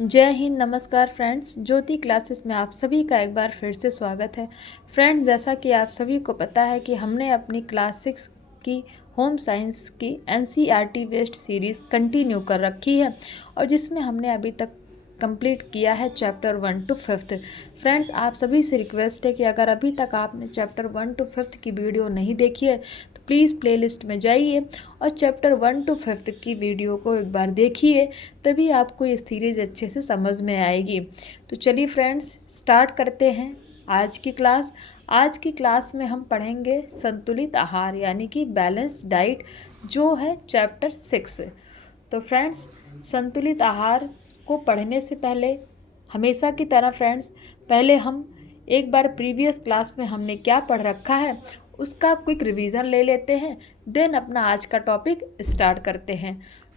जय हिंद। नमस्कार फ्रेंड्स, ज्योति क्लासेस में आप सभी का एक बार फिर से स्वागत है। फ्रेंड्स, जैसा कि आप सभी को पता है कि हमने अपनी क्लास 6 की होम साइंस की एनसीईआरटी बेस्ड सीरीज़ कंटिन्यू कर रखी है और जिसमें हमने अभी तक कंप्लीट किया है चैप्टर 1 to 5। फ्रेंड्स, आप सभी से रिक्वेस्ट है कि अगर अभी तक आपने चैप्टर 1 to 5 की वीडियो नहीं देखी है तो प्लीज़ प्लेलिस्ट में जाइए और चैप्टर 1 to 5 की वीडियो को एक बार देखिए, तभी आपको ये सीरीज़ अच्छे से समझ में आएगी। तो चलिए फ्रेंड्स, स्टार्ट करते हैं आज की क्लास। आज की क्लास में हम पढ़ेंगे संतुलित आहार यानी कि बैलेंस डाइट, जो है चैप्टर 6। तो फ्रेंड्स, संतुलित आहार को पढ़ने से पहले हमेशा की तरह फ्रेंड्स, पहले हम एक बार प्रीवियस क्लास में हमने क्या पढ़ रखा है उसका क्विक रिवीजन ले लेते हैं, देन अपना आज का टॉपिक स्टार्ट करते हैं।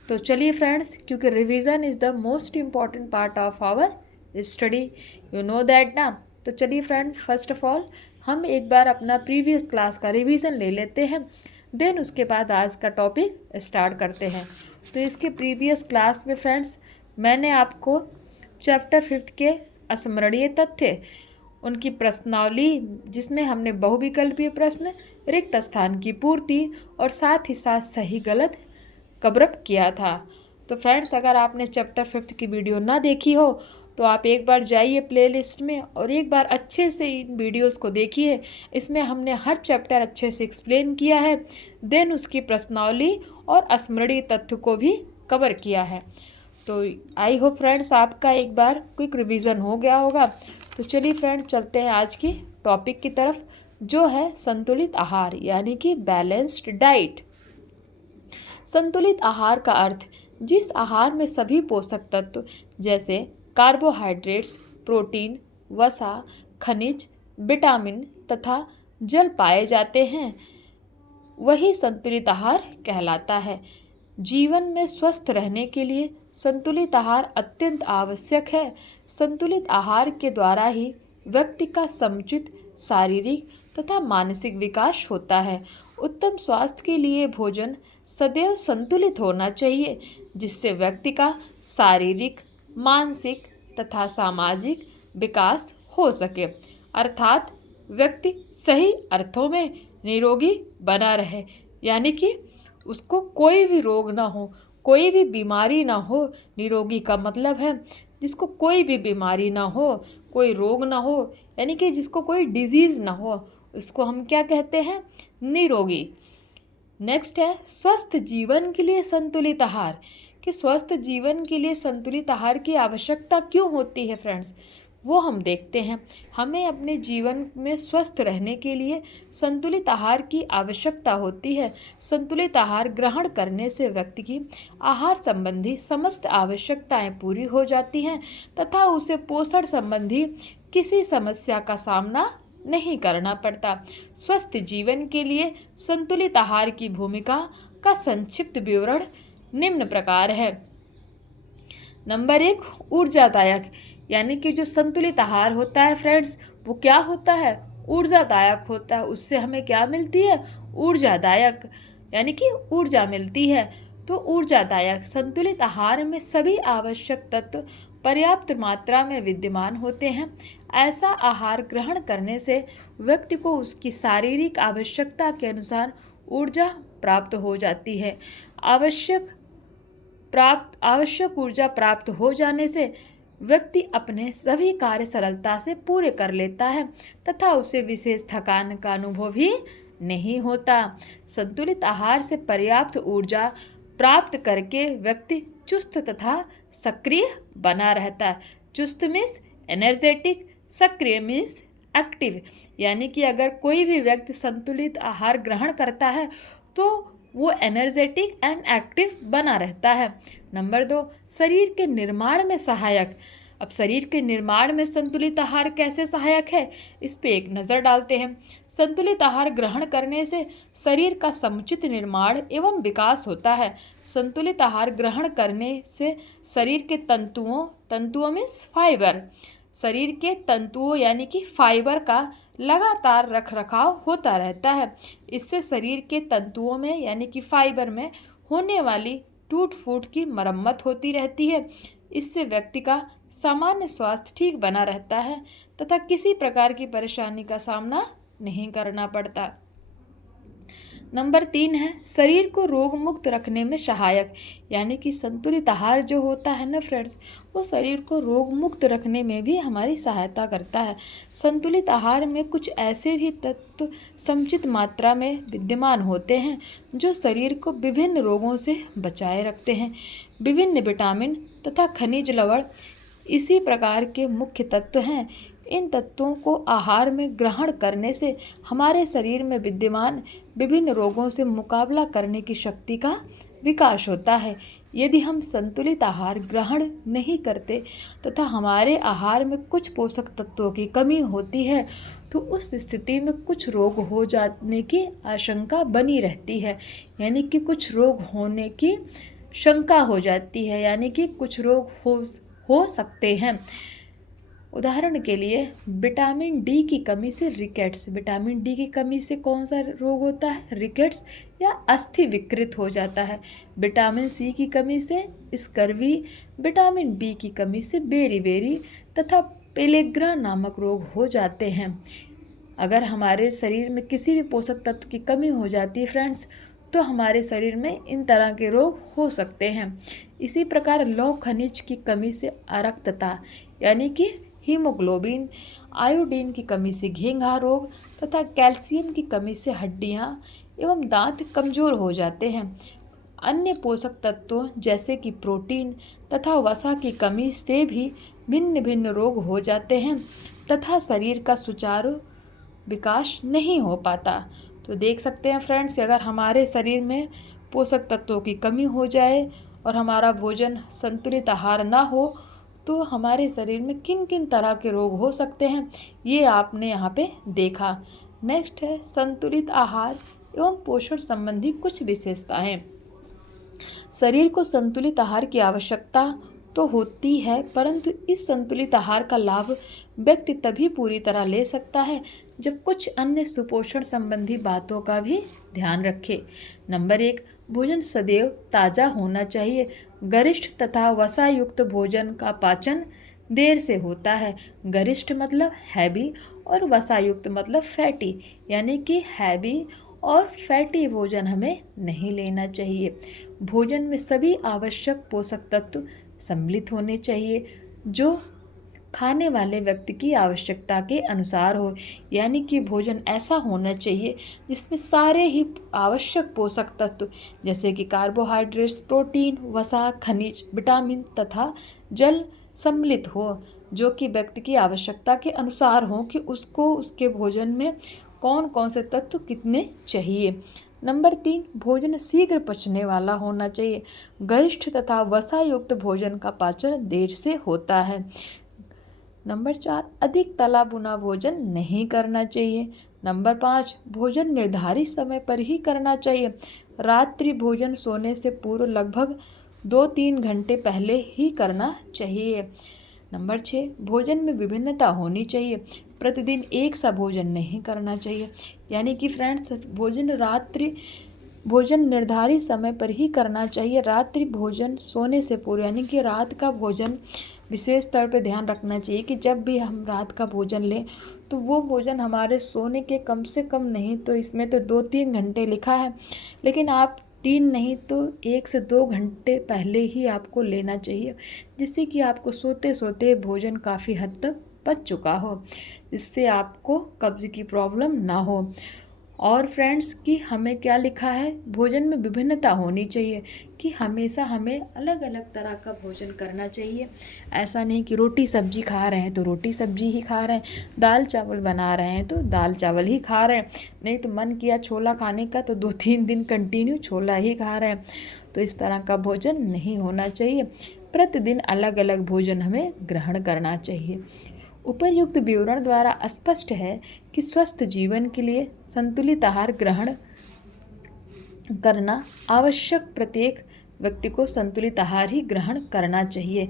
तो चलिए फ्रेंड्स, क्योंकि revision is the most important part of our study, you know that ना। तो चलिए फ्रेंड्स, फर्स्ट ऑफ ऑल हम एक बार अपना प्रीवियस क्लास का रिवीजन ले लेते हैं, देन उसके बाद आज का टॉपिक स्टार्ट करते हैं। तो इसके प्रीवियस क्लास में फ्रेंड्स, मैंने आपको चैप्टर 5 के स्मरणीय तथ्य, उनकी प्रश्नावली जिसमें हमने बहुविकल्पीय प्रश्न, रिक्त स्थान की पूर्ति और साथ ही साथ सही गलत कवरअप किया था। तो फ्रेंड्स, अगर आपने चैप्टर 5 की वीडियो ना देखी हो तो आप एक बार जाइए प्लेलिस्ट में और एक बार अच्छे से इन वीडियोस को देखिए। इसमें हमने हर चैप्टर अच्छे से एक्सप्लेन किया है, देन उसकी प्रश्नावली और स्मरणीय तथ्य को भी कवर किया है। तो आई होप फ्रेंड्स आपका एक बार क्विक रिवीजन हो गया होगा। तो चलिए फ्रेंड्स, चलते हैं आज की टॉपिक की तरफ, जो है संतुलित आहार यानी कि बैलेंस्ड डाइट। संतुलित आहार का अर्थ जिस आहार में सभी पोषक तत्व जैसे कार्बोहाइड्रेट्स, प्रोटीन, वसा, खनिज, विटामिन तथा जल पाए जाते हैं, वही संतुलित आहार कहलाता है। जीवन में स्वस्थ रहने के लिए संतुलित आहार अत्यंत आवश्यक है। संतुलित आहार के द्वारा ही व्यक्ति का समुचित शारीरिक तथा मानसिक विकास होता है। उत्तम स्वास्थ्य के लिए भोजन सदैव संतुलित होना चाहिए, जिससे व्यक्ति का शारीरिक, मानसिक तथा सामाजिक विकास हो सके, अर्थात व्यक्ति सही अर्थों में निरोगी बना रहे, यानी कि उसको कोई भी रोग ना हो, कोई भी बीमारी ना हो। निरोगी का मतलब है जिसको कोई भी बीमारी ना हो, कोई रोग ना हो, यानी कि जिसको कोई डिजीज़ ना हो, उसको हम क्या कहते हैं? निरोगी। नेक्स्ट है स्वस्थ जीवन के लिए संतुलित आहार। कि स्वस्थ जीवन के लिए संतुलित आहार की आवश्यकता क्यों होती है फ्रेंड्स, वो हम देखते हैं। हमें अपने जीवन में स्वस्थ रहने के लिए संतुलित आहार की आवश्यकता होती है। संतुलित आहार ग्रहण करने से व्यक्ति की आहार संबंधी समस्त आवश्यकताएं पूरी हो जाती हैं तथा उसे पोषण संबंधी किसी समस्या का सामना नहीं करना पड़ता। स्वस्थ जीवन के लिए संतुलित आहार की भूमिका का संक्षिप्त विवरण निम्न प्रकार है। नंबर 1, ऊर्जादायक, यानी कि जो संतुलित आहार होता है फ्रेंड्स, वो क्या होता है? ऊर्जादायक होता है। उससे हमें क्या मिलती है? ऊर्जादायक, यानी कि ऊर्जा मिलती है। तो ऊर्जादायक संतुलित आहार में सभी आवश्यक तत्व पर्याप्त मात्रा में विद्यमान होते हैं। ऐसा आहार ग्रहण करने से व्यक्ति को उसकी शारीरिक आवश्यकता के अनुसार ऊर्जा प्राप्त हो जाती है। आवश्यक ऊर्जा प्राप्त हो जाने से व्यक्ति अपने सभी कार्य सरलता से पूरे कर लेता है तथा उसे विशेष थकान का अनुभव भी नहीं होता। संतुलित आहार से पर्याप्त ऊर्जा प्राप्त करके व्यक्ति चुस्त तथा सक्रिय बना रहता है। चुस्त मीन्स एनर्जेटिक, सक्रिय मीन्स एक्टिव, यानी कि अगर कोई भी व्यक्ति संतुलित आहार ग्रहण करता है तो वो एनर्जेटिक एंड एक्टिव बना रहता है। नंबर 2, शरीर के निर्माण में सहायक। अब शरीर के निर्माण में संतुलित आहार कैसे सहायक है, इस पे एक नज़र डालते हैं। संतुलित आहार ग्रहण करने से शरीर का समुचित निर्माण एवं विकास होता है। संतुलित आहार ग्रहण करने से शरीर के तंतुओं में फाइबर, शरीर के तंतुओं यानी कि फाइबर का लगातार रखरखाव होता रहता है। इससे शरीर के तंतुओं में यानी कि फाइबर में होने वाली टूट फूट की मरम्मत होती रहती है। इससे व्यक्ति का सामान्य स्वास्थ्य ठीक बना रहता है तथा किसी प्रकार की परेशानी का सामना नहीं करना पड़ता। नंबर 3 है शरीर को रोग मुक्त रखने में सहायक, यानी कि संतुलित आहार जो होता है ना फ्रेंड्स, वो शरीर को रोग मुक्त रखने में भी हमारी सहायता करता है। संतुलित आहार में कुछ ऐसे भी तत्व समुचित मात्रा में विद्यमान होते हैं जो शरीर को विभिन्न रोगों से बचाए रखते हैं। विभिन्न विटामिन तथा खनिज लवण इसी प्रकार के मुख्य तत्व हैं। इन तत्वों को आहार में ग्रहण करने से हमारे शरीर में विद्यमान विभिन्न रोगों से मुकाबला करने की शक्ति का विकास होता है। यदि हम संतुलित आहार ग्रहण नहीं करते तथा हमारे आहार में कुछ पोषक तत्वों की कमी होती है तो उस स्थिति में कुछ रोग हो जाने की आशंका बनी रहती है, यानी कि कुछ रोग होने की शंका हो जाती है, यानी कि कुछ रोग हो सकते हैं। उदाहरण के लिए विटामिन डी की कमी से रिकेट्स, विटामिन डी की कमी से कौन सा रोग होता है? रिकेट्स या अस्थि विकृत हो जाता है। विटामिन सी की कमी से स्कर्वी, विटामिन बी की कमी से बेरी तथा पेलेग्रा नामक रोग हो जाते हैं। अगर हमारे शरीर में किसी भी पोषक तत्व की कमी हो जाती है फ्रेंड्स, तो हमारे शरीर में इन तरह के रोग हो सकते हैं। इसी प्रकार लौह खनिज की कमी से अरक्तता, यानी कि हीमोग्लोबिन, आयोडीन की कमी से घेंघा रोग तथा कैल्शियम की कमी से हड्डियां एवं दांत कमजोर हो जाते हैं। अन्य पोषक तत्वों जैसे कि प्रोटीन तथा वसा की कमी से भी भिन्न भिन्न रोग हो जाते हैं तथा शरीर का सुचारू विकास नहीं हो पाता। तो देख सकते हैं फ्रेंड्स कि अगर हमारे शरीर में पोषक तत्वों की कमी हो जाए और हमारा भोजन संतुलित आहार ना हो तो हमारे शरीर में किन किन तरह के रोग हो सकते हैं, ये आपने यहाँ पे देखा। नेक्स्ट है संतुलित आहार एवं पोषण संबंधी कुछ विशेषताएं। शरीर को संतुलित आहार की आवश्यकता तो होती है, परंतु इस संतुलित आहार का लाभ व्यक्ति तभी पूरी तरह ले सकता है जब कुछ अन्य सुपोषण संबंधी बातों का भी ध्यान रखे। नंबर 1, भोजन सदैव ताज़ा होना चाहिए। गरिष्ठ तथा वसा युक्त भोजन का पाचन देर से होता है। गरिष्ठ मतलब हैवी और वसा युक्त मतलब फैटी, यानी कि हैवी और फैटी भोजन हमें नहीं लेना चाहिए। भोजन में सभी आवश्यक पोषक तत्व सम्मिलित होने चाहिए जो खाने वाले व्यक्ति की आवश्यकता के अनुसार हो, यानी कि भोजन ऐसा होना चाहिए जिसमें सारे ही आवश्यक पोषक तत्व जैसे कि कार्बोहाइड्रेट्स, प्रोटीन, वसा, खनिज, विटामिन तथा जल सम्मिलित हो, जो कि व्यक्ति की आवश्यकता के अनुसार हो कि उसको उसके भोजन में कौन कौन से तत्व कितने चाहिए। नंबर 3, भोजन शीघ्र पचने वाला होना चाहिए। गरिष्ठ तथा वसा युक्त भोजन का पाचन देर से होता है। नंबर 4, अधिक तला भुना भोजन नहीं करना चाहिए। नंबर 5, भोजन निर्धारित समय पर ही करना चाहिए। रात्रि भोजन सोने से पूर्व लगभग 2-3 घंटे पहले ही करना चाहिए। नंबर 6, भोजन में विभिन्नता होनी चाहिए। प्रतिदिन एक सा भोजन नहीं करना चाहिए, यानी कि फ्रेंड्स भोजन निर्धारित समय पर ही करना चाहिए। रात्रि भोजन सोने से पूर्व, यानी कि रात का भोजन विशेष तौर पे ध्यान रखना चाहिए कि जब भी हम रात का भोजन लें तो वो भोजन हमारे सोने के कम से कम नहीं तो इसमें तो 2-3 घंटे लिखा है, लेकिन आप 3 नहीं तो 1 से 2 घंटे पहले ही आपको लेना चाहिए, जिससे कि आपको सोते सोते भोजन काफ़ी हद तक पच चुका हो, जिससे आपको कब्ज़ की प्रॉब्लम ना हो। और फ्रेंड्स कि हमें क्या लिखा है, भोजन में विभिन्नता होनी चाहिए कि हमेशा हमें अलग अलग तरह का भोजन करना चाहिए। ऐसा नहीं कि रोटी सब्जी खा रहे हैं तो रोटी सब्जी ही खा रहे हैं, दाल चावल बना रहे हैं तो दाल चावल ही खा रहे हैं, नहीं तो मन किया छोला खाने का तो 2-3 दिन कंटिन्यू छोला ही खा रहे हैं। तो इस तरह का भोजन नहीं होना चाहिए। प्रतिदिन अलग अलग भोजन हमें ग्रहण करना चाहिए। उपर्युक्त विवरण द्वारा स्पष्ट है कि स्वस्थ जीवन के लिए संतुलित आहार ग्रहण करना आवश्यक। प्रत्येक व्यक्ति को संतुलित आहार ही ग्रहण करना चाहिए,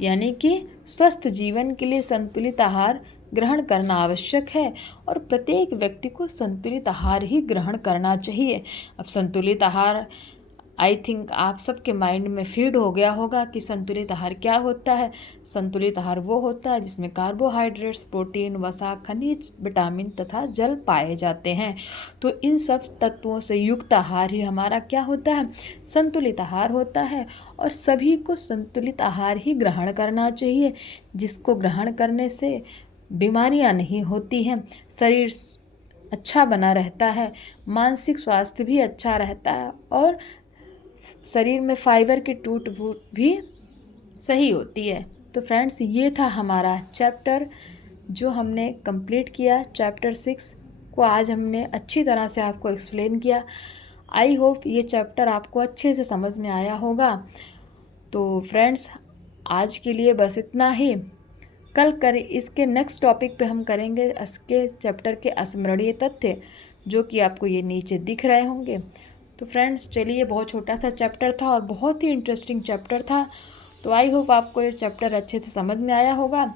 यानी कि स्वस्थ जीवन के लिए संतुलित आहार ग्रहण करना आवश्यक है और प्रत्येक व्यक्ति को संतुलित आहार ही ग्रहण करना चाहिए। अब संतुलित आहार आई थिंक आप सबके माइंड में फीड हो गया होगा कि संतुलित आहार क्या होता है। संतुलित आहार वो होता है जिसमें कार्बोहाइड्रेट्स, प्रोटीन, वसा, खनिज, विटामिन तथा जल पाए जाते हैं। तो इन सब तत्वों से युक्त आहार ही हमारा क्या होता है, संतुलित आहार होता है। और सभी को संतुलित आहार ही ग्रहण करना चाहिए, जिसको ग्रहण करने से बीमारियां नहीं होती हैं, शरीर अच्छा बना रहता है, मानसिक स्वास्थ्य भी अच्छा रहता है और शरीर में फाइबर की टूट फूट भी सही होती है। तो फ्रेंड्स, ये था हमारा चैप्टर जो हमने कंप्लीट किया। चैप्टर 6 को आज हमने अच्छी तरह से आपको एक्सप्लेन किया। आई होप ये चैप्टर आपको अच्छे से समझ में आया होगा। तो फ्रेंड्स, आज के लिए बस इतना ही। कल करें इसके नेक्स्ट टॉपिक पे हम करेंगे इसके चैप्टर के स्मरणीय तथ्य, जो कि आपको ये नीचे दिख रहे होंगे। तो फ्रेंड्स चलिए, बहुत छोटा सा चैप्टर था और बहुत ही इंटरेस्टिंग चैप्टर था। तो आई होप आपको ये चैप्टर अच्छे से समझ में आया होगा।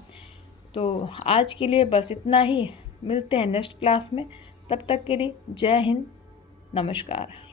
तो आज के लिए बस इतना ही। मिलते हैं नेक्स्ट क्लास में। तब तक के लिए जय हिंद, नमस्कार।